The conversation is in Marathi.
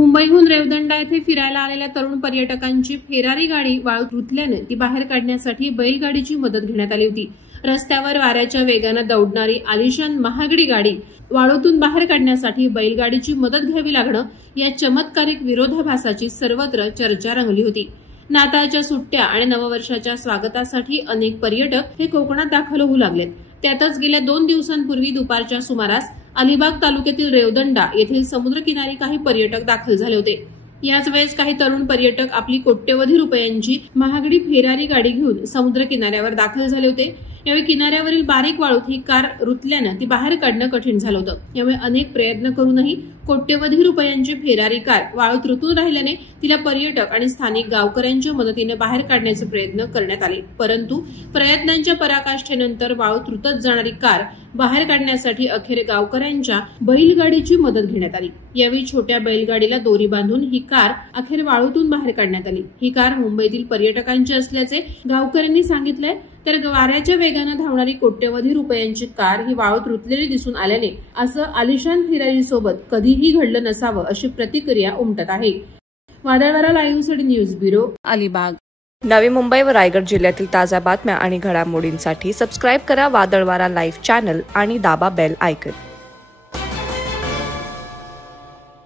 मुंबईहून रेवदंडा येथे फिरायला आलेल्या तरुण पर्यटकांची फेरारी गाडी वाळूत रुतल्याने ती बाहेर काढण्यासाठी बैलगाडीची मदत घेण्यात आली होती। रस्त्यावर वाऱ्याच्या वेगाने दौडणारी आलिशान महागडी गाडी वाळूतून बाहेर काढण्यासाठी बैलगाडीची मदत घ्यावी लागणं या चमत्कारिक विरोधाभासाची सर्वत्र चर्चा रंगली होती। नाताळच्या सुट्ट्या आणि नववर्षाच्या स्वागतासाठी अनेक पर्यटक हे कोकणात दाखल होऊ लागलेत। त्यातच गेल्या 2 दिवसांपूर्वी दुपारच्या सुमारास अलिबाग तालुक्यातील रेवदंडा येथील समुद्रकिनारी काही पर्यटक दाखल झाले होते। याच वेळेस काही तरुण पर्यटक आपली कोट्यवधी रुपयांची महागडी फेरारी गाडी घेऊन समुद्र किनाऱ्यावर दाखल झाले होते। यावेळी किनाऱ्यावरील बारीक वाळूत ही कार रुतल्याने ती बाहेर काढणं कठीण झालं होतं। यामुळे अनेक प्रयत्न करूनही कोट्यवधी रुपयांची फेरारी कार वाळूत रुतून राहिल्याने तिला पर्यटक आणि स्थानिक गावकऱ्यांच्या मदतीने बाहेर काढण्याचे प्रयत्न करण्यात आले, परंतु प्रयत्नांच्या पराकाष्ठेनंतर वाळूत रुतत जाणारी कार बाहेर काढण्यासाठी अखेर गावकऱ्यांच्या बैलगाडीची मदत घेण्यात आली। यावेळी छोट्या बैलगाडीला दोरी बांधून ही कार अखेर वाळूतून बाहेर काढण्यात आली। ही कार मुंबईतील पर्यटकांची असल्याचे गावकऱ्यांनी सांगितलंय। तर वाऱ्याच्या वेगाने धावणारी कोट्यवधी रुपयांची कार ही वाळूत रुतलेली दिसून आल्याने असं आलिशान फेरारी सोबत कधीही घडलं नसावं अशी प्रतिक्रिया उमटत आहे। वादळवारा लाईव्हसाठी न्यूज ब्युरो, अलिबाग। नवी मुंबई व रायगड जिल्ह्यातील ताज्या बातम्या आणि घडामोडींसाठी सबस्क्राईब करा वादळवारा लाईव्ह चॅनल आणि दाबा बेल आयकॉन।